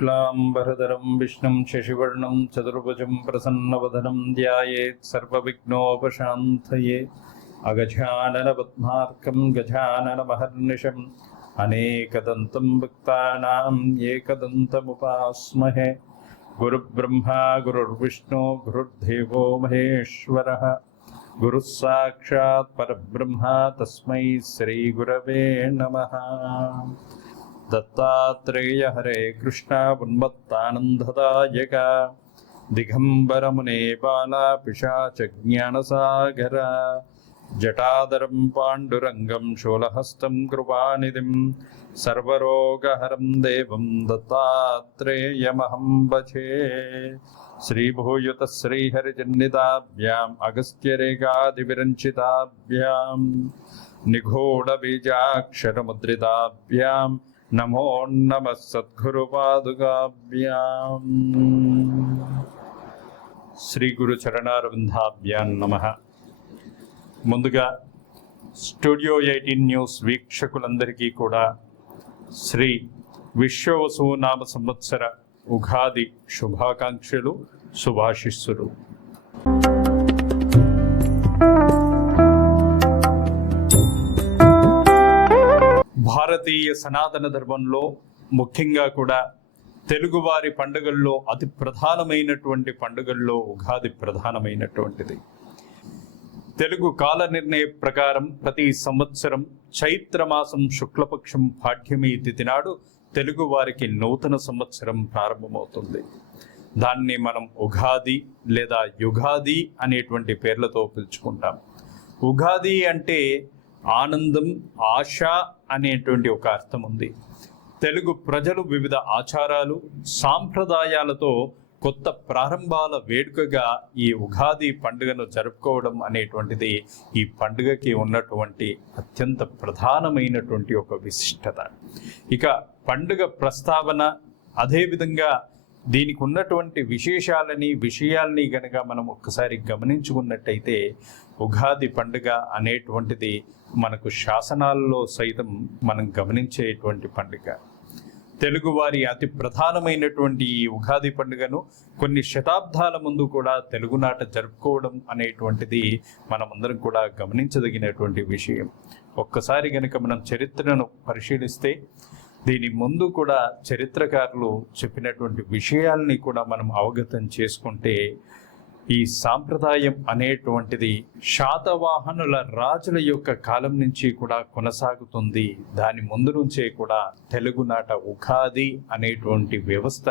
शुक्लांबरधरं विष्णुं शशिवर्णं चतुर्भुजं प्रसन्नवदनं ध्यायेत् सर्वविघ्नोपशान्तये। अगजाननपद्मार्कं गजाननमहर्निशम् अनेकदन्तं भक्तानां एकदन्तमुपास्महे। गुरुब्रह्मा गुरुर्विष्णु गुरुर्देवो महेश्वरः। गुरुः साक्षात् परब्रह्म तस्मै श्रीगुरवे नमः। दत्तात्रेय हरे कृष्ण उन्मत्तानन्ददायक दिगंबरमुने बाला पिशाच ज्ञानसागर जटाधरं पाण्डुरंगं शूलहस्तं कृपानिधिं सर्वरोगहरं देवं दत्तात्रेयमहं भजे। श्रीभूयुत श्रीहरिजन्निताभ्याम् अगस्त्यरेखादिविरञ्चिताभ्यां निगूढबीजाक्षरमुद्रिताभ्यां नमो नमः सद्गुरुपादुकाभ्यां। శ్రీ గురు చరణారవిందాభ్యాం నమః. ముందుగా స్టూడియో 18 న్యూస్ వీక్షకులందరికీ కూడా శ్రీ విశ్వవసునామ సంవత్సర ఉగాది శుభాకాంక్షలు, శుభాశిస్సులు. భారతీయ సనాతన ధర్మంలో ముఖ్యంగా కూడా తెలుగువారి పండుగల్లో అతి ప్రధానమైనటువంటి పండుగల్లో ఉగాది ప్రధానమైనటువంటిది. తెలుగు కాల నిర్ణయ ప్రకారం ప్రతి సంవత్సరం చైత్రమాసం శుక్లపక్షం పాఠ్యమి తిథి నాడు తెలుగు వారికి నూతన సంవత్సరం ప్రారంభమవుతుంది. దాన్ని మనం ఉగాది లేదా యుగాది అనేటువంటి పేర్లతో పిలుచుకుంటాం. ఉగాది అంటే ఆనందం, ఆశ అనేటువంటి ఒక అర్థం ఉంది. తెలుగు ప్రజలు వివిధ ఆచారాలు, సాంప్రదాయాలతో కొత్త ప్రారంభాల వేడుకగా ఈ ఉగాది పండుగను జరుపుకోవడం అనేటువంటిది ఈ పండుగకి ఉన్నటువంటి అత్యంత ప్రధానమైనటువంటి ఒక విశిష్టత. ఇక పండుగ ప్రస్తావన, అదేవిధంగా దీనికి ఉన్నటువంటి విషయాల్ని గనక మనం ఒక్కసారి గమనించుకున్నట్టయితే ఉగాది పండుగ అనేటువంటిది మనకు శాసనాల్లో సైతం మనం గమనించేటువంటి పండుగ. తెలుగువారి అతి ప్రధానమైనటువంటి ఈ ఉగాది పండుగను కొన్ని శతాబ్దాల ముందు కూడా తెలుగునాట జరుపుకోవడం అనేటువంటిది మనమందరం కూడా గమనించదగినటువంటి విషయం. ఒక్కసారి గనక మనం చరిత్రను పరిశీలిస్తే దీని ముందు కూడా చరిత్రకారులు చెప్పినటువంటి విషయాల్ని కూడా మనం అవగతం చేసుకుంటే ఈ సాంప్రదాయం అనేటువంటిది శాతవాహనుల రాజుల యొక్క కాలం నుంచి కూడా కొనసాగుతుంది. దాని ముందు నుంచే కూడా తెలుగునాట ఉగాది అనేటువంటి వ్యవస్థ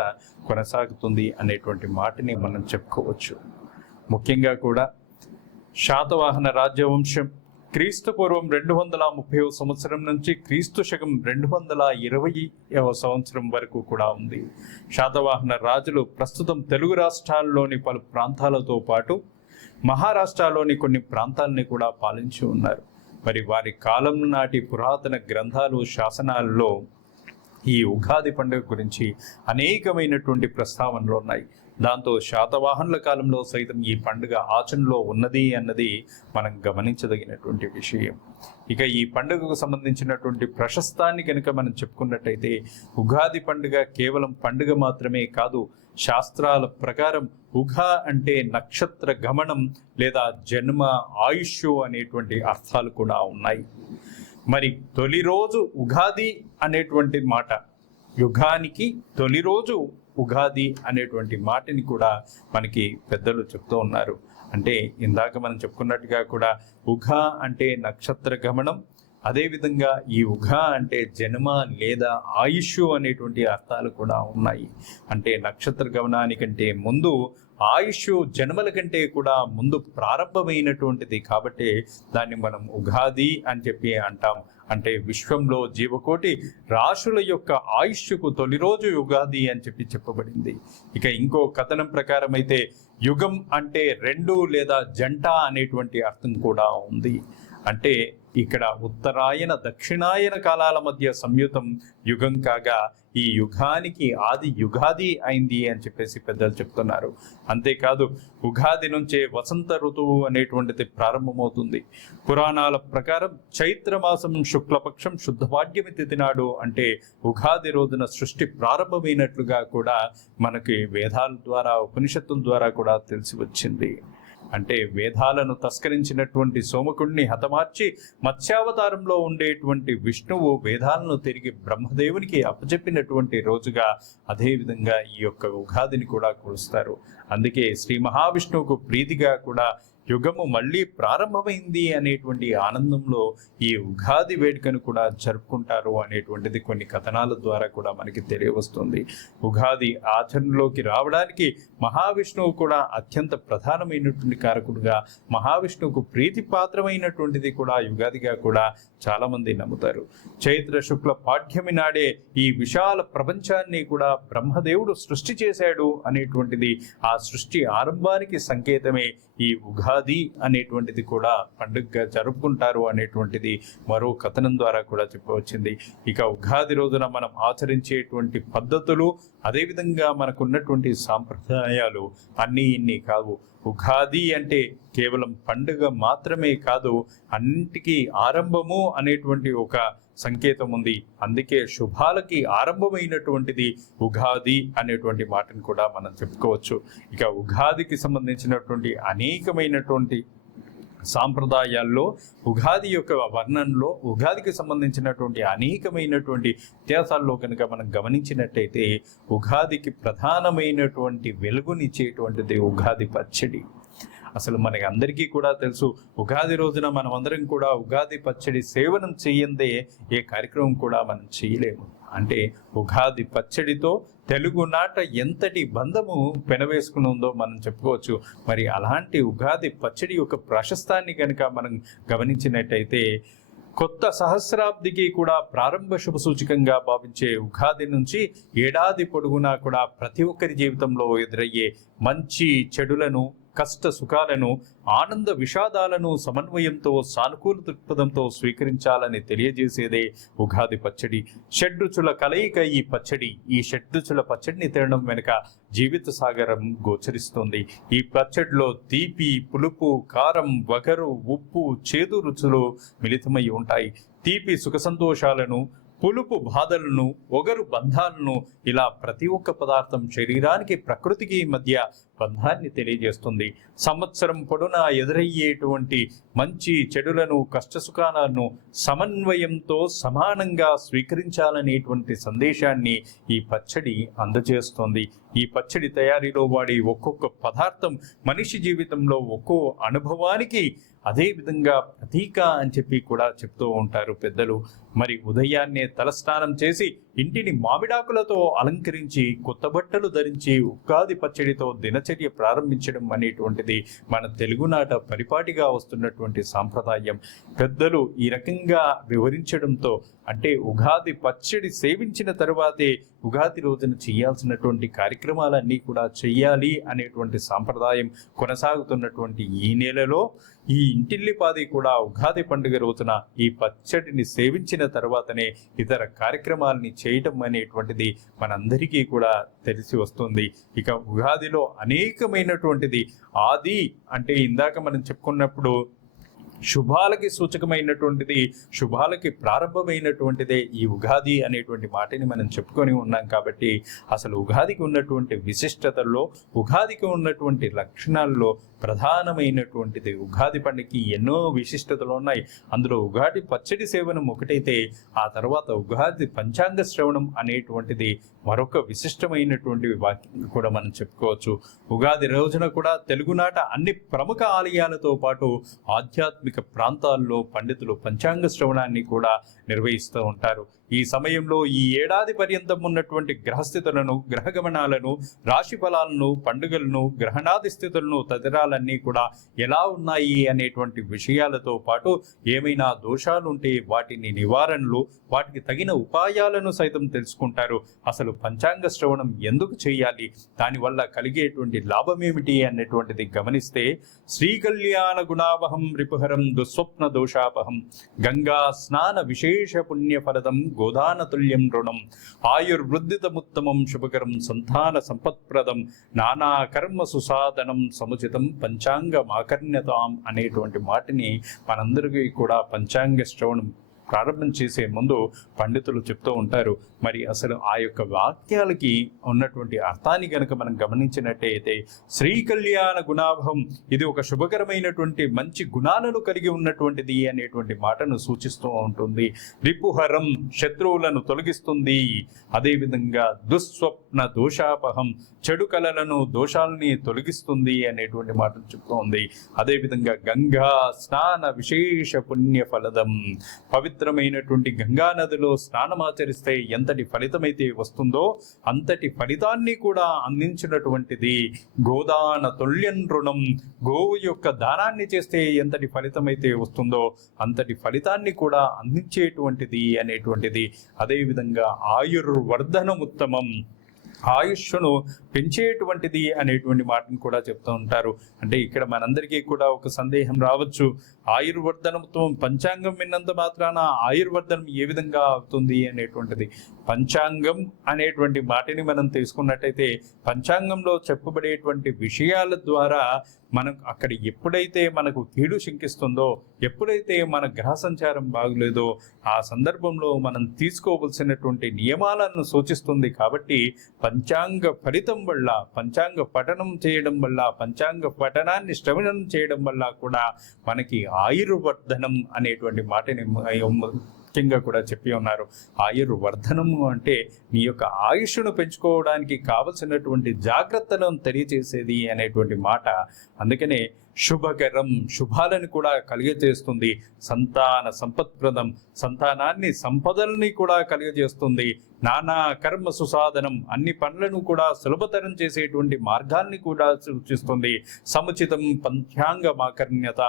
కొనసాగుతుంది అనేటువంటి మాటని మనం చెప్పుకోవచ్చు. ముఖ్యంగా కూడా శాతవాహన రాజ్యవంశం క్రీస్తు పూర్వం 230వ సంవత్సరం నుంచి క్రీస్తు శకం 220వ సంవత్సరం వరకు కూడా ఉంది. శాతవాహన రాజులు ప్రస్తుతం తెలుగు రాష్ట్రాల్లోని పలు ప్రాంతాలతో పాటు మహారాష్ట్రలోని కొన్ని ప్రాంతాలని కూడా పాలించి ఉన్నారు. మరి వారి కాలం నాటి పురాతన గ్రంథాలు, శాసనాల్లో ఈ ఉగాది పండుగ గురించి అనేకమైనటువంటి ప్రస్తావనలు ఉన్నాయి. దాంతో శాతవాహనుల కాలంలో సైతం ఈ పండుగ ఆచరణలో ఉన్నది అన్నది మనం గమనించదగినటువంటి విషయం. ఇక ఈ పండుగకు సంబంధించినటువంటి ప్రశస్తాన్ని కనుక మనం చెప్పుకున్నట్టయితే ఉగాది పండుగ కేవలం పండుగ మాత్రమే కాదు. శాస్త్రాల ప్రకారం ఉగా అంటే నక్షత్ర గమనం లేదా జన్మ, ఆయుష్ అనేటువంటి అర్థాలు కూడా ఉన్నాయి. మరి తొలి రోజు ఉగాది అనేటువంటి మాట, యుగానికి తొలి రోజు ఉగాది అనేటువంటి మాటని కూడా మనకి పెద్దలు చెప్తూ ఉన్నారు. అంటే ఇందాక మనం చెప్పుకున్నట్టుగా కూడా ఉగా అంటే నక్షత్ర గమనం, అదేవిధంగా ఈ ఉగా అంటే జన్మ లేదా ఆయుష్ అనేటువంటి అర్థాలు కూడా ఉన్నాయి. అంటే నక్షత్ర గమనానికంటే ముందు ఆయుష్ జన్మల కంటే కూడా ముందు ప్రారంభమైనటువంటిది కాబట్టి దాన్ని మనం ఉగాది అని చెప్పి అంటాం. అంటే విశ్వంలో జీవకోటి రాశుల యొక్క ఆయుష్కు తొలి రోజు యుగాది అని చెప్పి చెప్పబడింది. ఇక ఇంకో కథనం ప్రకారం అయితే యుగం అంటే రెండు లేదా జంట అనేటువంటి అర్థం కూడా ఉంది. అంటే ఇక్కడ ఉత్తరాయణ దక్షిణాయన కాలాల మధ్య సంయుతం యుగం కాగా ఈ యుగానికి ఆది యుగాది అయింది అని చెప్పేసి పెద్దలు చెప్తున్నారు. అంతేకాదు ఉగాది నుంచే వసంత ఋతువు అనేటువంటిది ప్రారంభమవుతుంది. పురాణాల ప్రకారం చైత్రమాసం శుక్లపక్షం శుద్ధపాడ్యమి తిథి నాడు అంటే ఉగాది రోజున సృష్టి ప్రారంభమైనట్లుగా కూడా మనకి వేదాల ద్వారా ఉపనిషత్తుల ద్వారా కూడా తెలిసి వచ్చింది. అంటే వేదాలను తస్కరించినటువంటి సోమకుడిని హతమార్చి మత్స్యావతారంలో ఉండేటువంటి విష్ణువు వేదాలను తిరిగి బ్రహ్మదేవునికి అప్పచెప్పినటువంటి రోజుగా అదేవిధంగా ఈ యొక్క ఉగాదిని కూడా కొలుస్తారు. అందుకే శ్రీ మహావిష్ణువుకు ప్రీతిగా కూడా యుగము మళ్ళీ ప్రారంభమైంది అనేటువంటి ఆనందంలో ఈ ఉగాది వేడుకను కూడా జరుపుకుంటారు అనేటువంటిది కొన్ని కథనాల ద్వారా కూడా మనకి తెలియవస్తుంది. ఉగాది ఆచరణలోకి రావడానికి మహావిష్ణువు కూడా అత్యంత ప్రధానమైనటువంటి కారకుడుగా, మహావిష్ణువుకు ప్రీతిపాత్రమైనటువంటిది కూడా యుగాదిగా కూడా చాలామంది నమ్ముతారు. చైత్ర శుక్ల పాఠ్యమి నాడే ఈ విశాల ప్రపంచాన్ని కూడా బ్రహ్మదేవుడు సృష్టి చేశాడు అనేటువంటిది, ఆ సృష్టి ఆరంభానికి సంకేతమే ఈ ఉగాది అనేటువంటిది కూడా పండుగగా జరుపుకుంటారు అనేటువంటిది మరో కథనం ద్వారా కూడా చెప్పవచ్చింది. ఇక ఉగాది రోజున మనం ఆచరించేటువంటి పద్ధతులు, అదేవిధంగా మనకున్నటువంటి సాంప్రదాయాలు అన్నీ ఇన్ని కావు. ఉగాది అంటే కేవలం పండుగ మాత్రమే కాదు, అన్నిటికీ ఆరంభము అనేటువంటి ఒక సంకేతం ఉంది. అందుకే శుభాలకి ఆరంభమైనటువంటిది ఉగాది అనేటువంటి మాటను కూడా మనం చెప్పుకోవచ్చు. ఇక ఉగాదికి సంబంధించినటువంటి అనేకమైనటువంటి సాంప్రదాయాల్లో ఉగాది యొక్క వర్ణనలో ఉగాదికి సంబంధించినటువంటి అనేకమైనటువంటి వ్యత్యాసాల్లో కనుక మనం గమనించినట్టయితే ఉగాదికి ప్రధానమైనటువంటి వెలుగునిచ్చేటువంటిది ఉగాది పచ్చడి. అసలు మనకి అందరికీ కూడా తెలుసు, ఉగాది రోజున మనం అందరం కూడా ఉగాది పచ్చడి సేవనం చేయందే ఏ కార్యక్రమం కూడా మనం చేయలేము. అంటే ఉగాది పచ్చడితో తెలుగునాట ఎంతటి బంధము పెనవేసుకుని ఉందో మనం చెప్పుకోవచ్చు. మరి అలాంటి ఉగాది పచ్చడి యొక్క ప్రాశస్తాన్ని కనుక మనం గమనించినట్టయితే కొత్త సహస్రాబ్దికి కూడా ప్రారంభ శుభ సూచకంగా భావించే ఉగాది నుంచి ఏడాది పొడుగునా కూడా ప్రతి ఒక్కరి జీవితంలో ఎదురయ్యే మంచి చెడులను, కష్ట సుఖాలను, ఆనంద విషాదాలను సమన్వయంతో, సానుకూల దృక్పథంతో స్వీకరించాలని తెలియజేసేదే ఉగాది పచ్చడి. షడ్రుచుల కలయిక ఈ పచ్చడి. ఈ షడ్రుచుల పచ్చడిని తినడం వెనుక జీవిత సాగరం గోచరిస్తుంది. ఈ పచ్చడిలో తీపి, పులుపు, కారం, వగరు, ఉప్పు, చేదు రుచులు మిళితమై ఉంటాయి. తీపి సుఖ సంతోషాలను, పులుపు బాధలను, ఒగరు బంధాలను, ఇలా ప్రతి ఒక్క పదార్థం శరీరానికి, ప్రకృతికి మధ్య బంధాన్ని తెలియజేస్తుంది. సంవత్సరం పొడవునా ఎదురయ్యేటువంటి మంచి చెడులను, కష్టసుఖాలను సమన్వయంతో సమానంగా స్వీకరించాలనేటువంటి సందేశాన్ని ఈ పచ్చడి అందజేస్తుంది. ఈ పచ్చడి తయారీలో వాడి ఒక్కొక్క పదార్థం మనిషి జీవితంలో ఒక్కో అనుభవానికి అదే విధంగా ప్రతీక అని చెప్పి కూడా చెప్తూ ఉంటారు పెద్దలు. మరి ఉదయాన్నే తలస్నానం చేసి ఇంటిని మామిడాకులతో అలంకరించి కొత్త బట్టలు ధరించి ఉగాది పచ్చడితో దినచర్య ప్రారంభించడం అనేటువంటిది మన తెలుగునాట పరిపాటిగా వస్తున్నటువంటి సాంప్రదాయం. పెద్దలు ఈ రకంగా వివరించడంతో, అంటే ఉగాది పచ్చడి సేవించిన తరువాతే ఉగాది రోజున చేయాల్సినటువంటి కార్యక్రమాలన్నీ కూడా చెయ్యాలి అనేటువంటి సాంప్రదాయం కొనసాగుతున్నటువంటి ఈ నెలలో ఈ ఇంటిల్లిపాది కూడా ఉగాది పండుగ రోజున ఈ పచ్చడిని సేవించిన తర్వాతనే ఇతర కార్యక్రమాలని చేయటం అనేటువంటిది మనందరికీ కూడా తెలిసి వస్తుంది. ఇక ఉగాదిలో అనేకమైనటువంటిది ఆది అంటే ఇందాక మనం చెప్పుకున్నప్పుడు శుభాలకి సూచకమైనటువంటిది, శుభాలకి ప్రారంభమైనటువంటిదే ఈ ఉగాది అనేటువంటి మాటని మనం చెప్పుకొని ఉన్నాం. కాబట్టి అసలు ఉగాదికి ఉన్నటువంటి విశిష్టతల్లో, ఉగాదికి ఉన్నటువంటి లక్షణాల్లో ప్రధానమైనటువంటిది ఉగాది పండుగకి ఎన్నో విశిష్టతలు ఉన్నాయి. అందులో ఉగాది పచ్చడి సేవనం ఒకటైతే ఆ తర్వాత ఉగాది పంచాంగ శ్రవణం అనేటువంటిది మరొక విశిష్టమైనటువంటి వాక్యం కూడా మనం చెప్పుకోవచ్చు. ఉగాది రోజున కూడా తెలుగునాట అన్ని ప్రముఖ ఆలయాలతో పాటు ఆధ్యాత్మిక ప్రాంతాల్లో పండితులు పంచాంగ శ్రవణాన్ని కూడా నిర్వహిస్తూ ఉంటారు. ఈ సమయంలో ఈ ఏడాది పర్యంతం ఉన్నటువంటి గ్రహస్థితులను, గ్రహగమనాలను, రాశి ఫలాలను, పండుగలను, గ్రహణాది స్థితులను, తదితరాలన్నీ కూడా ఎలా ఉన్నాయి అనేటువంటి విషయాలతో పాటు ఏమైనా దోషాలుంటే వాటిని నివారణలు, వాటికి తగిన ఉపాయాలను సైతం తెలుసుకుంటారు. అసలు పంచాంగ శ్రవణం ఎందుకు చేయాలి, దానివల్ల కలిగేటువంటి లాభం ఏమిటి అనేటువంటిది గమనిస్తే, శ్రీకళ్యాణ గుణావహం రిపుహరం దుస్వప్న దోషాపహం గంగా స్నాన విశేష పుణ్యఫలదం గోదానతుల్యం రుణం ఆయుర్వృద్ధితముత్తమం శుభకరం సంతాన సంపత్ప్రదం నానా కర్మ సుసాధనం సముచితం పంచాంగమాకర్ణ్యతాం అనేటువంటి మాటని మనందరికీ కూడా పంచాంగ శ్రవణం ప్రారంభం చేసే ముందు పండితులు చెప్తూ ఉంటారు. మరి అసలు ఆ యొక్క వాక్యాలకి ఉన్నటువంటి అర్థాన్ని కనుక మనం గమనించినట్టయితే, శ్రీకళ్యాణ గుణాభం, ఇది ఒక శుభకరమైనటువంటి మంచి గుణాలను కలిగి ఉన్నటువంటిది అనేటువంటి మాటను సూచిస్తూ ఉంటుంది. రిపుహరం, శత్రువులను తొలగిస్తుంది. అదేవిధంగా దుస్వప్న దోషాపహం, చెడు కళలను, దోషాలని తొలగిస్తుంది అనేటువంటి మాటను చెప్తోంది. అదేవిధంగా గంగా స్నాన విశేష పుణ్య ఫలదం, పవిత్రమైనటువంటి గంగా నదిలో స్నానమాచరిస్తే ఎంతటి ఫలితమైతే వస్తుందో అంతటి ఫలితాన్ని కూడా అందించినటువంటిది. గోదాన తుల్యం రుణం, గోవు యొక్క దానాన్ని చేస్తే ఎంతటి ఫలితమైతే వస్తుందో అంతటి ఫలితాన్ని కూడా అందించేటువంటిది అనేటువంటిది. అదేవిధంగా ఆయుర్వర్ధనం ఉత్తమం, ఆయుష్ను పెంచేటువంటిది అనేటువంటి మాటను కూడా చెప్తూ ఉంటారు. అంటే ఇక్కడ మనందరికీ కూడా ఒక సందేహం రావచ్చు, ఆయుర్వర్ధనంతో పంచాంగం విన్నంత మాత్రాన ఆయుర్వర్ధనం ఏ విధంగా అవుతుంది అనేటువంటిది. పంచాంగం అనేటువంటి మాటని మనం తీసుకున్నట్టయితే, పంచాంగంలో చెప్పబడేటువంటి విషయాల ద్వారా మనం అక్కడ ఎప్పుడైతే మనకు కీడు శంకిస్తుందో, ఎప్పుడైతే మన గ్రహ సంచారం బాగులేదో ఆ సందర్భంలో మనం తీసుకోవలసినటువంటి నియమాలను సూచిస్తుంది. కాబట్టి పంచాంగ ఫలితం వల్ల, పంచాంగ పఠనం చేయడం వల్ల, పంచాంగ పఠనాన్ని శ్రవణం చేయడం వల్ల కూడా మనకి ఆయుర్వర్ధనం అనేటువంటి మాటని ముఖ్యంగా కూడా చెప్పి ఉన్నారు. ఆయుర్వర్ధనము అంటే నీ యొక్క ఆయుష్ను పెంచుకోవడానికి కావలసినటువంటి జాగ్రత్తలను తెలియజేసేది అనేటువంటి మాట. అందుకనే శుభకరం, శుభాలను కూడా కలిగజేస్తుంది. సంతాన సంపత్ప్రదం, సంతానాన్ని, సంపదల్ని కూడా కలిగజేస్తుంది. నానా కర్మ సుసాధనం, అన్ని పనులను కూడా సులభతరం చేసేటువంటి మార్గాల్ని కూడా సూచిస్తుంది. సముచితం పంచాంగమాకర్ణ్యత,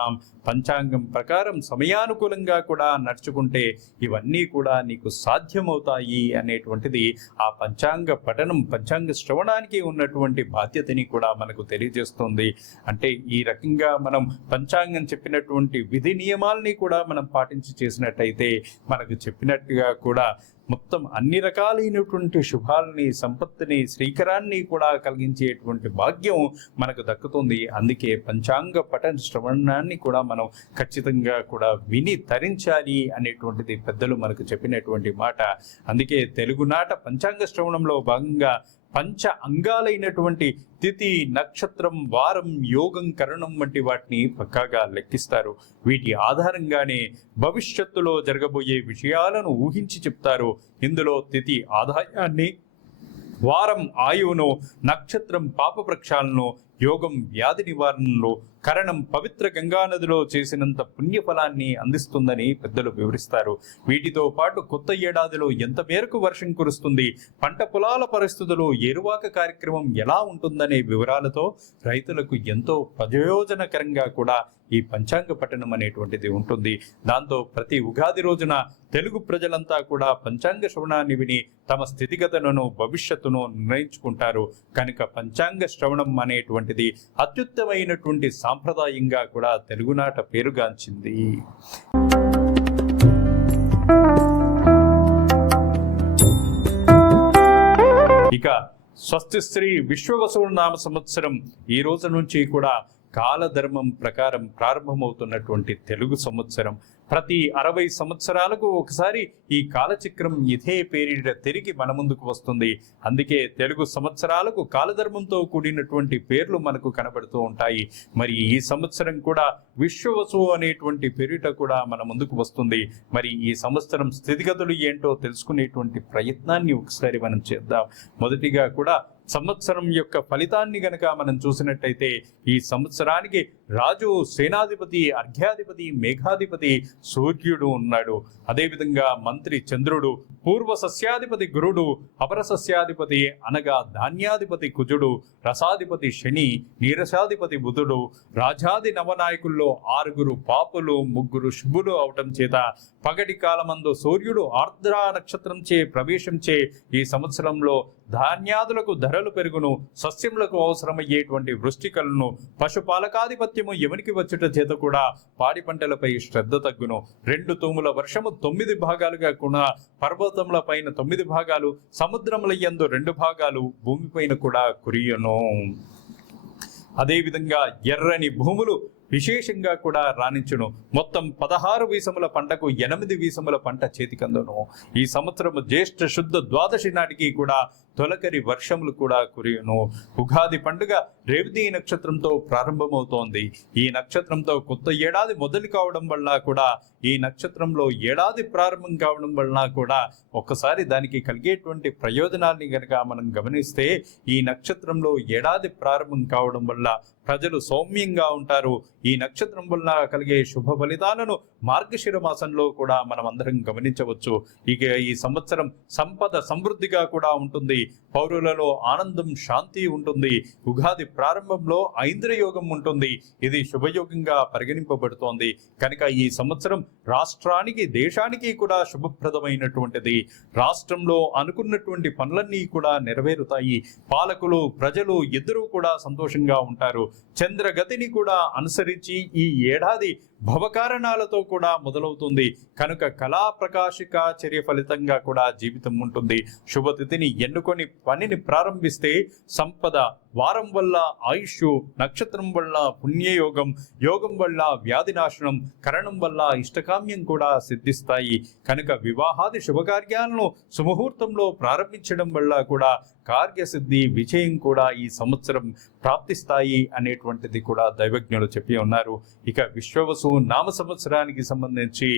పంచాంగం ప్రకారం సమయానుకూలంగా కూడా నడుచుకుంటే ఇవన్నీ కూడా నీకు సాధ్యమవుతాయి అనేటువంటిది ఆ పంచాంగ పఠనం, పంచాంగ శ్రవణానికి ఉన్నటువంటి బాధ్యతని కూడా మనకు తెలియజేస్తుంది. అంటే ఈ రకంగా మనం పంచాంగం చెప్పినటువంటి విధి నియమాల్ని కూడా మనం పాటించి చేసినట్టయితే మనకు చెప్పినట్టుగా కూడా మొత్తం అన్ని రకాలైనటువంటి శుభాలని, సంపత్తిని, శ్రీకరాన్ని కూడా కలిగించేటువంటి భాగ్యం మనకు దక్కుతుంది. అందుకే పంచాంగ పఠన శ్రవణాన్ని కూడా మనం ఖచ్చితంగా కూడా విని తరించాలి అనేటువంటిది పెద్దలు మనకు చెప్పినటువంటి మాట. అందుకే తెలుగునాట పంచాంగ శ్రవణంలో భాగంగా పంచ అంగాలైనటువంటి తిథి, నక్షత్రం, వారం, యోగం, కరణం వంటి వాటిని పక్కాగా లెక్కిస్తారు. వీటి ఆధారంగానే భవిష్యత్తులో జరగబోయే విషయాలను ఊహించి చెప్తారు. ఇందులో తిథి ఆదాయాన్ని, వారం ఆయువును, నక్షత్రం పాప ప్రక్షాళనను, యోగం వ్యాధి నివారణలో, కరణం పవిత్ర గంగానదిలో చేసినంత పుణ్యఫలాన్ని అందిస్తుందని పెద్దలు వివరిస్తారు. వీటితో పాటు కొత్త ఏడాదిలో ఎంత మేరకు వర్షం కురుస్తుంది, పంట పొలాల పరిస్థితులు, ఏరువాక కార్యక్రమం ఎలా ఉంటుందనే వివరాలతో రైతులకు ఎంతో ప్రయోజనకరంగా కూడా ఈ పంచాంగ పఠనం అనేటువంటిది ఉంటుంది. దాంతో ప్రతి ఉగాది రోజున తెలుగు ప్రజలంతా కూడా పంచాంగ శ్రవణాన్ని విని తమ స్థితిగతులను, భవిష్యత్తును నిర్ణయించుకుంటారు. కనుక పంచాంగ శ్రవణం అనేటువంటిది అత్యుత్తమైనటువంటి సాంప్రదాయంగా కూడా తెలుగునాట పేరుగాంచింది. ఇక స్వస్తిశ్రీ విశ్వవసునామ సంవత్సరం ఈ రోజు నుంచి కూడా కాలధర్మం ప్రకారం ప్రారంభమవుతున్నటువంటి తెలుగు సంవత్సరం. ప్రతి 60 సంవత్సరాలకు ఒకసారి ఈ కాలచక్రం ఇదే పేరిట తిరిగి మన ముందుకు వస్తుంది. అందుకే తెలుగు సంవత్సరాలకు కాలధర్మంతో కూడినటువంటి పేర్లు మనకు కనబడుతూ ఉంటాయి. మరి ఈ సంవత్సరం కూడా విశ్వవసు అనేటువంటి పేరిట కూడా మన ముందుకు వస్తుంది. మరి ఈ సంవత్సరం స్థితిగతులు ఏంటో తెలుసుకునేటువంటి ప్రయత్నాన్ని ఒకసారి మనం చేద్దాం. మొదటిగా కూడా సంవత్సరం యొక్క ఫలితాన్ని గనక మనం చూసినట్టయితే ఈ సంవత్సరానికి రాజు, సేనాధిపతి, అర్ఘ్యాధిపతి, మేఘాధిపతి సూర్యుడు ఉన్నాడు. అదేవిధంగా మంత్రి చంద్రుడు, పూర్వ సస్యాధిపతి గురుడు, అపర సస్యాధిపతి అనగా ధాన్యాధిపతి కుజుడు, రసాధిపతి శని, నీరసాధిపతి బుధుడు, రాజాది నవనాయకుల్లో 6 పాపులు, 3 శుభులు అవటం చేత పగటి కాలమందు సూర్యుడు ఆర్ద్ర నక్షత్రంచే ప్రవేశించే ఈ సంవత్సరంలో ధాన్యాదులకు ధరలు పెరుగును, సస్యములకు అవసరమయ్యేటువంటి వృష్టికలను, పశుపాలకాధిపత్యము ఎవనికి వచ్చుట చేత కూడా పాడి పంటలపై శ్రద్ధ తగ్గును. 2 తూముల వర్షము 9 భాగాలుగా కూడా పర్వతముల పైన 9 భాగాలు, సముద్రముల యందు 2 భాగాలు, భూమిపైన కూడా కురియును. అదేవిధంగా ఎర్రని భూములు విశేషంగా కూడా రాణించును. మొత్తం 16 వీసముల పంటకు 8 వీసముల పంట చేతికందును. ఈ సంవత్సరము జ్యేష్ఠ శుద్ధ ద్వాదశి నాటికి కూడా తొలకరి వర్షములు కూడా కురియును. ఉగాది పండుగ రేవతి నక్షత్రంతో ప్రారంభమవుతోంది. ఈ నక్షత్రంతో కొత్త ఏడాది మొదలు కావడం వల్ల కూడా, ఈ నక్షత్రంలో ఏడాది ప్రారంభం కావడం వలన కూడా ఒక్కసారి దానికి కలిగేటువంటి ప్రయోజనాల్ని గనక మనం గమనిస్తే, ఈ నక్షత్రంలో ఏడాది ప్రారంభం కావడం వల్ల ప్రజలు సౌమ్యంగా ఉంటారు. ఈ నక్షత్రం వల్ల కలిగే శుభ ఫలితాలను మార్గశిర మాసంలో కూడా మనం అందరం గమనించవచ్చు. ఇక ఈ సంవత్సరం సంపద సమృద్ధిగా కూడా ఉంటుంది. పౌరులలో ఆనందం, శాంతి ఉంటుంది. ఉగాది ప్రారంభంలో ఐంద్రయోగం ఉంటుంది. ఇది శుభయోగంగా పరిగణింపబడుతోంది. కనుక ఈ సంవత్సరం రాష్ట్రానికి, దేశానికి కూడా శుభప్రదమైనటువంటిది. రాష్ట్రంలో అనుకున్నటువంటి పనులన్నీ కూడా నెరవేరుతాయి. పాలకులు, ప్రజలు ఇద్దరూ కూడా సంతోషంగా ఉంటారు. చంద్రగతిని కూడా అనుసరించి ఈ ఏడాది భవకారణాలతో కూడా మొదలవుతుంది. కనుక కళా ప్రకాశిక చర్య ఫలితంగా కూడా జీవితం ఉంటుంది. శుభతిథిని ఎన్నుకొని పనిని ప్రారంభిస్తే సంపద, వారం వల్ల ఆయుష్, నక్షత్రం వల్ల పుణ్యయోగం, యోగం వల్ల వ్యాధి నాశనం, కరణం వల్ల ఇష్టకామ్యం కూడా సిద్ధిస్తాయి. కనుక వివాహాది శుభకార్యాలను సుముహూర్తంలో ప్రారంభించడం వల్ల కూడా కార్యసిద్ధి, విజయం కూడా ఈ సంవత్సరం ప్రాప్తిస్తాయి అనేటువంటిది కూడా దైవజ్ఞులు చెప్పి ఉన్నారు. ఇక విశ్వవసు నామ సంవత్సరానికి సంబంధించి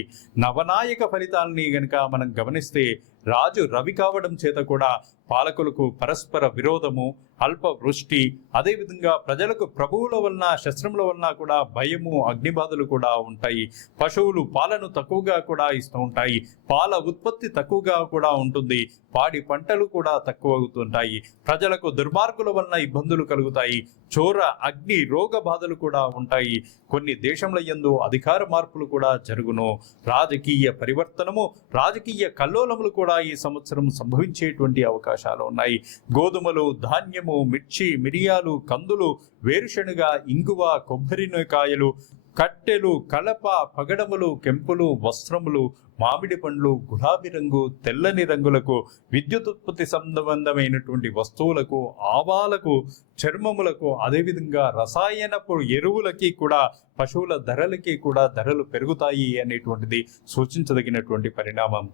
నవనాయక ఫలితాలని గనక మనం గమనిస్తే, రాజు రవి కావడం చేత కూడా పాలకులకు పరస్పర విరోధము, అల్ప వృష్టి, అదేవిధంగా ప్రజలకు ప్రభువుల వలన, శస్త్రముల వలన కూడా భయము, అగ్నిబాధలు కూడా ఉంటాయి. పశువులు పాలను తక్కువగా కూడా ఇస్తూ ఉంటాయి. పాల ఉత్పత్తి తక్కువగా కూడా ఉంటుంది. పాడి పంటలు కూడా తక్కువ అవుతుంటాయి. ప్రజలకు దుర్మార్గుల వలన ఇబ్బందులు కలుగుతాయి. చోర, అగ్ని, రోగ బాధలు కూడా ఉంటాయి. కొన్ని దేశముల యందు అధికార మార్పులు కూడా జరుగును. రాజకీయ పరివర్తనము, రాజకీయ కల్లోలములు కూడా ఈ సంవత్సరం సంభవించేటువంటి అవకాశాలు ఉన్నాయి. గోధుమలు, ధాన్యము, మిర్చి, మిరియాలు, కందులు, వేరుశెనగ, ఇంగువ, కొబ్బరికాయలు, కట్టెలు, కలప, పగడములు, కెంపులు, వస్త్రములు, మామిడి పండ్లు, గులాబీ రంగు, తెల్లని రంగులకు, విద్యుత్ ఉత్పత్తి సంబంధమైనటువంటి వస్తువులకు, ఆవాలకు, చర్మములకు, అదేవిధంగా రసాయనపు ఎరువులకి కూడా, పశువుల ధరలకి కూడా ధరలు పెరుగుతాయి అనేటువంటిది సూచించదగినటువంటి పరిణామం.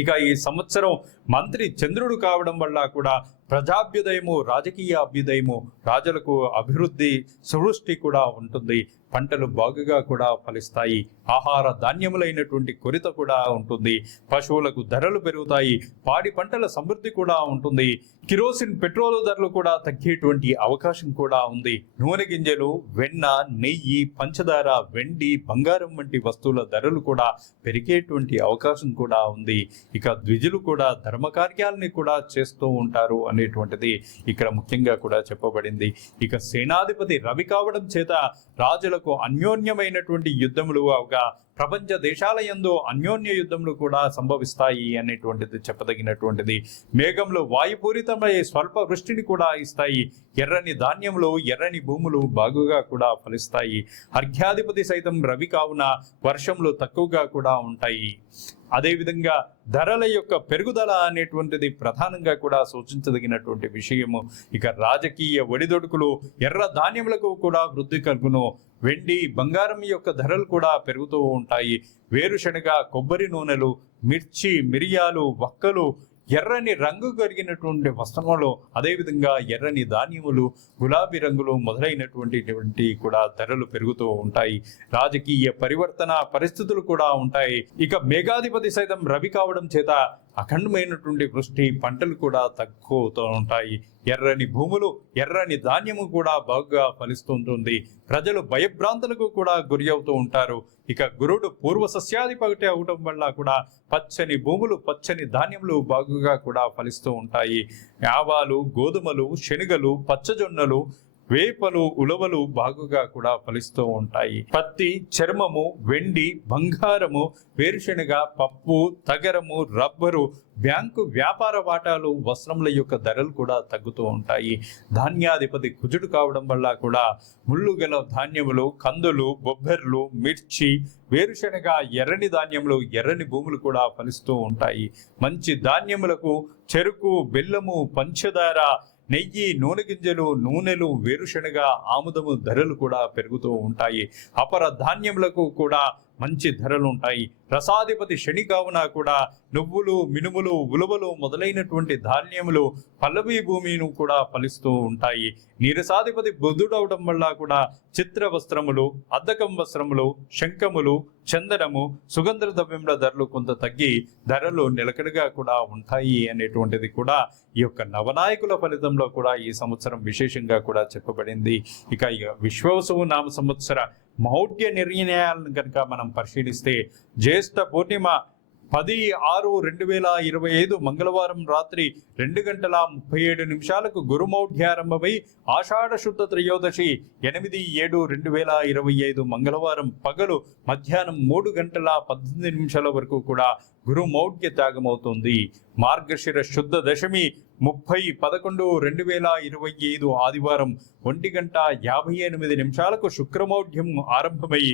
ఇక ఈ సంవత్సరం మంత్రి చంద్రుడు కావడం వల్ల కూడా ప్రజాభ్యుదయము, రాజకీయ అభ్యుదయము, రాజులకు అభివృద్ధి, సృష్టి కూడా ఉంటుంది. పంటలు బాగుగా కూడా ఫలిస్తాయి. ఆహార ధాన్యములైనటువంటి కొరిత కూడా ఉంటుంది. పశువులకు ధరలు పెరుగుతాయి. పాడి పంటల సమృద్ధి కూడా ఉంటుంది. కిరోసిన్, పెట్రోల్ ధరలు కూడా తగ్గేటువంటి అవకాశం కూడా ఉంది. నూనె గింజలు, వెన్న, నెయ్యి, పంచదార, వెండి, బంగారం వంటి వస్తువుల ధరలు కూడా పెరిగేటువంటి అవకాశం కూడా ఉంది. ఇక ద్విజులు కూడా ధర్మకార్యాలని కూడా చేస్తూ ఉంటారు అనేటువంటిది ఇక్కడ ముఖ్యంగా కూడా చెప్పబడింది. ఇక సేనాధిపతి రవి కావడం చేత రాజులకు అన్యోన్యమైనటువంటి యుద్ధములు అవగా ప్రపంచ దేశాల యందు అన్యోన్య యుద్ధములు కూడా సంభవిస్తాయి అనేటువంటిది చెప్పదగినటువంటిది. మేఘంలో వాయుపూరితమై స్వల్ప వృష్టిని కూడా ఇస్తాయి. ఎర్రని ధాన్యములు, ఎర్రని భూములు బాగుగా కూడా ఫలిస్తాయి. అర్ఘ్యాధిపతి సైతం రవి కావున వర్షములు తక్కువగా కూడా ఉంటాయి. అదేవిధంగా ధరల యొక్క పెరుగుదల అనేటువంటిది ప్రధానంగా కూడా సూచించదగినటువంటి విషయము. ఇక రాజకీయ ఒడిదొడుకులు, ఎర్ర ధాన్యములకు కూడా వృద్ధి కలుగును. వెండి, బంగారం యొక్క ధరలు కూడా పెరుగుతూ ఉంటాయి. వేరుశనగ, కొబ్బరి నూనెలు, మిర్చి, మిరియాలు, వక్కలు, ఎర్రని రంగు కలిగినటువంటి వస్త్రములు, అదేవిధంగా ఎర్రని ధాన్యములు, గులాబీ రంగులు మొదలైనటువంటి కూడా ధరలు పెరుగుతూ ఉంటాయి. రాజకీయ పరివర్తన పరిస్థితులు కూడా ఉంటాయి. ఇక మేఘాధిపతి సైతం రవి కావడం చేత అఖండమైనటువంటి వృష్టి, పంటలు కూడా తక్కువవుతూ ఉంటాయి. ఎర్రని భూములు, ఎర్రని ధాన్యము కూడా బాగా ఫలిస్తుంటుంది. ప్రజలు భయభ్రాంతులకు కూడా గురి అవుతూ ఉంటారు. ఇక గురుడు పూర్వ సస్యాధిపతి అవటం వల్ల కూడా పచ్చని భూములు, పచ్చని ధాన్యములు బాగుగా కూడా ఫలిస్తూ ఉంటాయి. ఆవాలు, గోధుమలు, శనగలు, పచ్చజొన్నలు, వేపలు, ఉలవలు బాగుగా కూడా ఫలిస్తూ ఉంటాయి. పత్తి, చర్మము, వెండి, బంగారము, వేరుశెనగ, పప్పు, తగరము, రబ్బరు, బ్యాంకు వ్యాపార వాటాలు, వస్త్రముల యొక్క ధరలు కూడా తగ్గుతూ ఉంటాయి. ధాన్యాధిపతి కుజుడు కావడం వల్ల కూడా ముళ్ళు గల ధాన్యములు, కందులు, బొబ్బెర్లు, మిర్చి, వేరుశెనగ, ఎర్రని ధాన్యములు, ఎర్రని భూములు కూడా ఫలిస్తూ ఉంటాయి. మంచి ధాన్యములకు చెరుకు, బెల్లము, పంచదార, నెయ్యి, నూనె గింజలు, నూనెలు, వేరుశెనగ, ఆముదము ధరలు కూడా పెరుగుతూ ఉంటాయి. అపర ధాన్యములకు కూడా మంచి ధరలు ఉంటాయి. రసాధిపతి శని కావున కూడా నువ్వులు, మినుములు, ఉలవలు మొదలైనటువంటి ధాన్యములు పల్లవి భూమిను కూడా ఫలిస్తూ ఉంటాయి. నీరసాధిపతి బుధుడవడం వల్ల కూడా చిత్ర వస్త్రములు, అద్దకం వస్త్రములు, శంఖములు, చందనము, సుగంధ ద్రవ్యముల ధరలు కొంత తగ్గి ధరలు నిలకడగా కూడా ఉంటాయి అనేటువంటిది కూడా ఈ యొక్క నవనాయకుల ఫలితంలో కూడా ఈ సంవత్సరం విశేషంగా కూడా చెప్పబడింది. ఇక విశ్వవసువు నామ సంవత్సర మౌఢ్య నిర్ణయాలను కనుక మనం పరిశీలిస్తే జ్యేష్ఠ పూర్ణిమ 10/6/2025 మంగళవారం రాత్రి 2:37 గురుమౌఢ్యారంభమై ఆషాఢ శుద్ధ త్రయోదశి 8/7/2025 మంగళవారం పగలు మధ్యాహ్నం 3:18 వరకు కూడా గురుమౌఢ్య త్యాగమవుతుంది. మార్గశిర శుద్ధ దశమి 30/11/2025 ఆదివారం 1:58 శుక్రమౌఢ్యం ఆరంభమై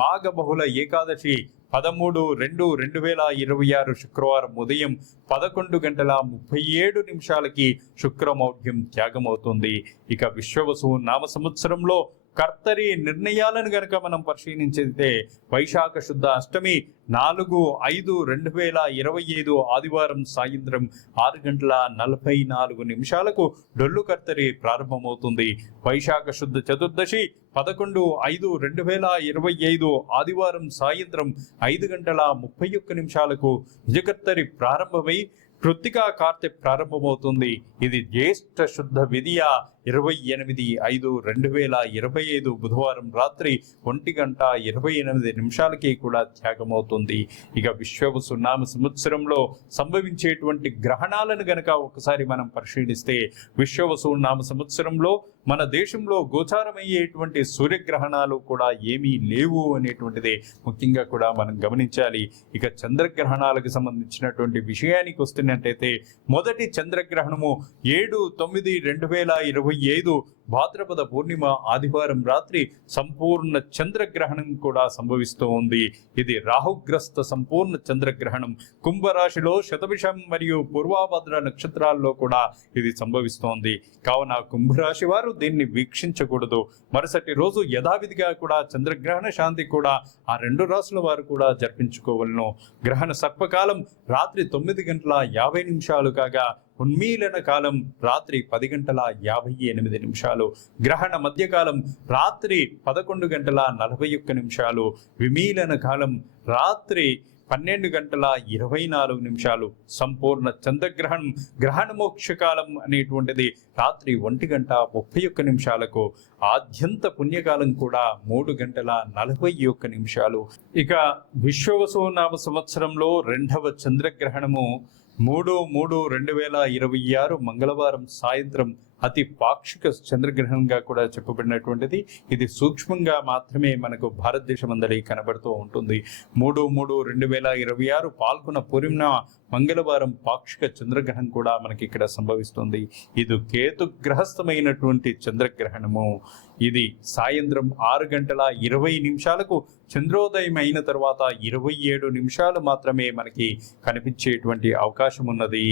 మాఘ బహుళ ఏకాదశి 13/2/2026 శుక్రవారం ఉదయం 11:37 శుక్రమౌఢ్యం త్యాగమవుతుంది. ఇక విశ్వవసువు నామ సంవత్సరంలో కర్తరి నిర్ణయాలను గనక మనం పరిశీలించితే వైశాఖ శుద్ధ అష్టమి 4/5/2025 ఆదివారం సాయంత్రం 6:44 డొల్లు కర్తరి ప్రారంభమవుతుంది. వైశాఖ శుద్ధ చతుర్దశి 11/5/2025 ఆదివారం సాయంత్రం 5:31 నిజకర్తరి ప్రారంభమై కృత్తికా కార్తె ప్రారంభమవుతుంది. ఇది జ్యేష్ఠ శుద్ధ విధియ 28/5/2025 బుధవారం రాత్రి 1:28 కూడా త్యాగమవుతుంది. ఇక విశ్వవసు నామ సంవత్సరంలో సంభవించేటువంటి గ్రహణాలను గనక ఒకసారి మనం పరిశీలిస్తే విశ్వవసు నామ సంవత్సరంలో మన దేశంలో గోచారమయ్యేటువంటి సూర్యగ్రహణాలు కూడా ఏమీ లేవు అనేటువంటిది ముఖ్యంగా కూడా మనం గమనించాలి. ఇక చంద్రగ్రహణాలకు సంబంధించినటువంటి విషయానికి వస్తున్నట్టయితే మొదటి చంద్రగ్రహణము 7/9/2025 భాద్రపద పూర్ణిమ ఆదివారం రాత్రి సంపూర్ణ చంద్రగ్రహణం కూడా సంభవిస్తూ ఉంది. ఇది రాహుగ్రస్త సంపూర్ణ చంద్రగ్రహణం. కుంభరాశిలో శతభిషం మరియు పూర్వాభద్ర నక్షత్రాల్లో కూడా ఇది సంభవిస్తోంది. కావున కుంభరాశి వారు దీన్ని వీక్షించకూడదు. మరుసటి రోజు యథావిధిగా కూడా చంద్రగ్రహణ శాంతి కూడా ఆ రెండు రాశుల వారు కూడా జరిపించుకోవలను. గ్రహణ సర్పకాలం రాత్రి 9:50 కాగా ఉన్మీలన కాలం రాత్రి 10:58. గ్రహణ మధ్యకాలం రాత్రి 11:41. విమీలన కాలం రాత్రి 12:24. సంపూర్ణ చంద్రగ్రహణం గ్రహణ మోక్షకాలం అనేటువంటిది రాత్రి 1:31. ఆద్యంత పుణ్యకాలం కూడా 3:41. ఇక విశ్వవసు నామ సంవత్సరంలో రెండవ చంద్రగ్రహణము 3/3/2026 మంగళవారం సాయంత్రం అతి పాక్షిక చంద్రగ్రహణంగా కూడా చెప్పబడినటువంటిది. ఇది సూక్ష్మంగా మాత్రమే మనకు భారతదేశం అందరి కనబడుతూ ఉంటుంది. 3/3/2026 పాల్గొన పూర్ణిమ మంగళవారం పాక్షిక చంద్రగ్రహణం కూడా మనకి ఇక్కడ సంభవిస్తుంది. ఇది కేతుగ్రహస్థమైనటువంటి చంద్రగ్రహణము. ఇది సాయంత్రం 6:20 చంద్రోదయం అయిన తర్వాత 27 నిమిషాలు మాత్రమే మనకి కనిపించేటువంటి అవకాశం ఉన్నది.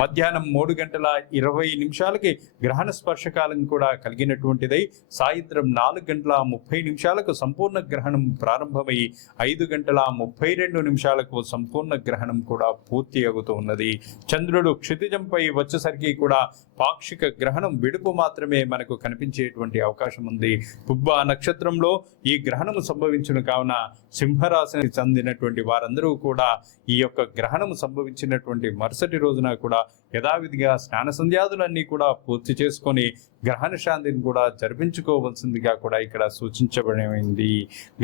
మధ్యాహ్నం 3:20 గ్రహణ స్పర్శకాలం కూడా కలిగినటువంటిదై సాయంత్రం 4:30 సంపూర్ణ గ్రహణం ప్రారంభమై 5:32 సంపూర్ణ గ్రహణం కూడా పూర్తి అవుతూ ఉన్నది. చంద్రుడు క్షితిజంపై వచ్చేసరికి కూడా పాక్షిక గ్రహణం విడుపు మాత్రమే మనకు కనిపించేటువంటి అవకాశం ఉంది. పుబ్బ నక్షత్రంలో ఈ గ్రహణము సంభవించిన కావున సింహరాశికి చెందినటువంటి వారందరూ కూడా ఈ యొక్క గ్రహణము సంభవించినటువంటి మరుసటి రోజున కూడా యథావిధిగా స్నాన సంధ్యాదులన్నీ కూడా పూర్తి చేసుకొని గ్రహణ శాంతిని కూడా జరిపించుకోవాల్సిందిగా కూడా ఇక్కడ సూచించబడింది.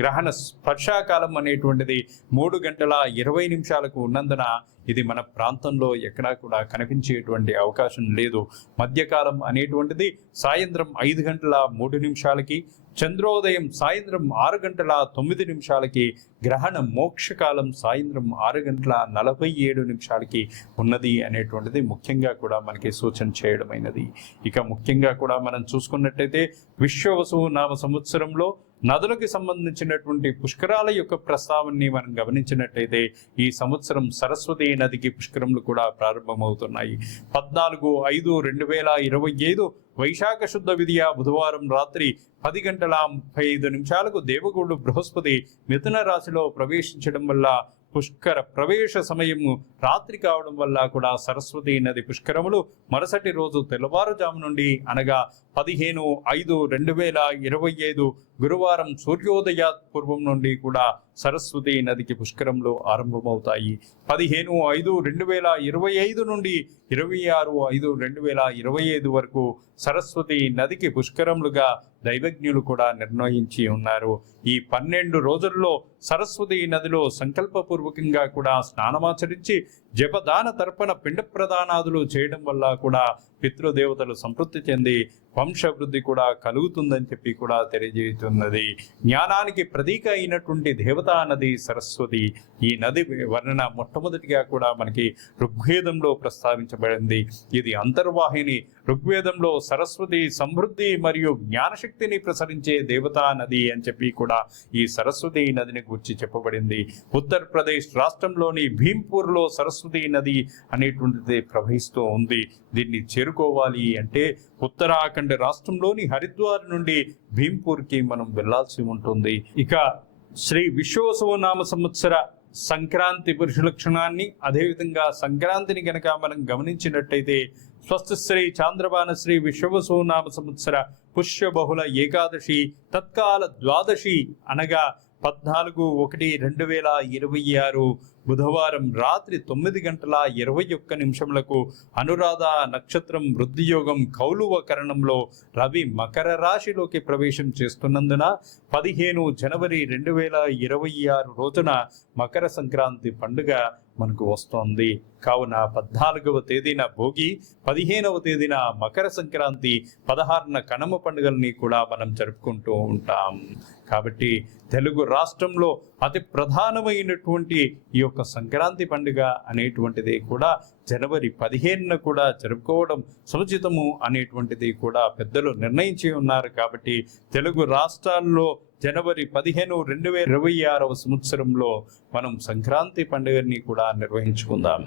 గ్రహణ స్పర్శాకాలం అనేటువంటిది 3 గంటల 20 నిమిషాలకు ఉన్నందున ఇది మన ప్రాంతంలో ఎక్కడా కూడా కనిపించేటువంటి అవకాశం లేదు. మధ్యకాలం అనేటువంటిది సాయంత్రం 5 గంటల 3 నిమిషాలకి, చంద్రోదయం సాయంత్రం 6 గంటల 9 నిమిషాలకి, గ్రహణ మోక్షకాలం సాయంత్రం 6 గంటల 47 నిమిషాలకి ఉన్నది అనేటువంటిది ముఖ్యంగా కూడా మనకి సూచన చేయడమైనది. ఇక ముఖ్యంగా కూడా మనం చూసుకున్నట్టయితే విశ్వవసు నామ సంవత్సరంలో నదులకు సంబంధించినటువంటి పుష్కరాల యొక్క ప్రస్తావనని మనం గమనించినట్టయితే ఈ సంవత్సరం సరస్వతి నదికి పుష్కరములు కూడా ప్రారంభమవుతున్నాయి. 14/5/2025 వైశాఖ శుద్ధ విధియ బుధవారం రాత్రి 10 గంటల 35 నిమిషాలకు దేవగుడు బృహస్పతి మిథున రాశిలో ప్రవేశించడం వల్ల పుష్కర ప్రవేశ సమయము రాత్రి కావడం వల్ల కూడా సరస్వతి నది పుష్కరములు మరుసటి రోజు తెల్లవారుజాము నుండి అనగా 15/5/2025 గురువారం సూర్యోదయ పూర్వం నుండి కూడా సరస్వతి నదికి పుష్కరములు ఆరంభమవుతాయి. 15/5/2025 నుండి 26/5/2025 వరకు సరస్వతి నదికి పుష్కరములుగా దైవజ్ఞులు కూడా నిర్ణయించి ఉన్నారు. ఈ 12 రోజుల్లో సరస్వతి నదిలో సంకల్పపూర్వకంగా కూడా స్నానమాచరించి జపదాన తర్పణ పిండ ప్రదానాదులు చేయడం వల్ల కూడా పితృదేవతలు సంతృప్తి చెంది వంశవృద్ధి కూడా కలుగుతుందని చెప్పి కూడా తెలియజేస్తున్నది. జ్ఞానానికి ప్రతీక అయినటువంటి దేవతా నది సరస్వతి. ఈ నది వర్ణన మొట్టమొదటిగా కూడా మనకి ఋగ్వేదంలో ప్రస్తావించబడింది. ఇది అంతర్వాహిని. ఋగ్వేదంలో సరస్వతి సమృద్ధి మరియు జ్ఞానశక్తిని ప్రసరించే దేవతా నది అని చెప్పి కూడా ఈ సరస్వతి నదిని గురించి చెప్పబడింది. ఉత్తరప్రదేశ్ రాష్ట్రంలోని భీంపూర్లో సరస్వతి నది అనేటువంటిది ప్రవహిస్తూ ఉంది. దీన్ని చేరుకోవాలి అంటే ఉత్తరాఖండ్ రాష్ట్రంలోని హరిద్వార్ నుండి భీంపూర్కి మనం వెళ్లాల్సి ఉంటుంది. ఇక శ్రీ విశ్వవసు నామ సంవత్సర సంక్రాంతి పురుష లక్షణాన్ని, అదేవిధంగా సంక్రాంతిని కనుక మనం గమనించినట్టయితే స్వస్తి శ్రీ చాంద్రబాణ శ్రీ విశ్వవసు నామ సంవత్సర పుష్య బహుళ ఏకాదశి తత్కాల ద్వాదశి అనగా 14/1/2026 బుధవారం రాత్రి 9 గంటల 21 నిమిషములకు అనురాధ నక్షత్రం వృద్ధియోగం కౌలువ కరణంలో రవి మకర రాశిలోకి ప్రవేశం చేస్తున్నందున 15 జనవరి 2026 రోజున మకర సంక్రాంతి పండుగ మనకు వస్తోంది. కావున 14వ తేదీన భోగి, 15వ తేదీన మకర సంక్రాంతి, 16న కనుమ పండుగల్ని కూడా మనం జరుపుకుంటూ ఉంటాం. కాబట్టి తెలుగు రాష్ట్రంలో అతి ప్రధానమైనటువంటి ఈ యొక్క సంక్రాంతి పండుగ అనేటువంటిది కూడా జనవరి 15న కూడా జరుపుకోవడం సముచితము అనేటువంటిది కూడా పెద్దలు నిర్ణయించి ఉన్నారు. కాబట్టి తెలుగు రాష్ట్రాల్లో జనవరి 15, 2026 సంవత్సరంలో మనం సంక్రాంతి పండుగని కూడా నిర్వహించుకుందాం.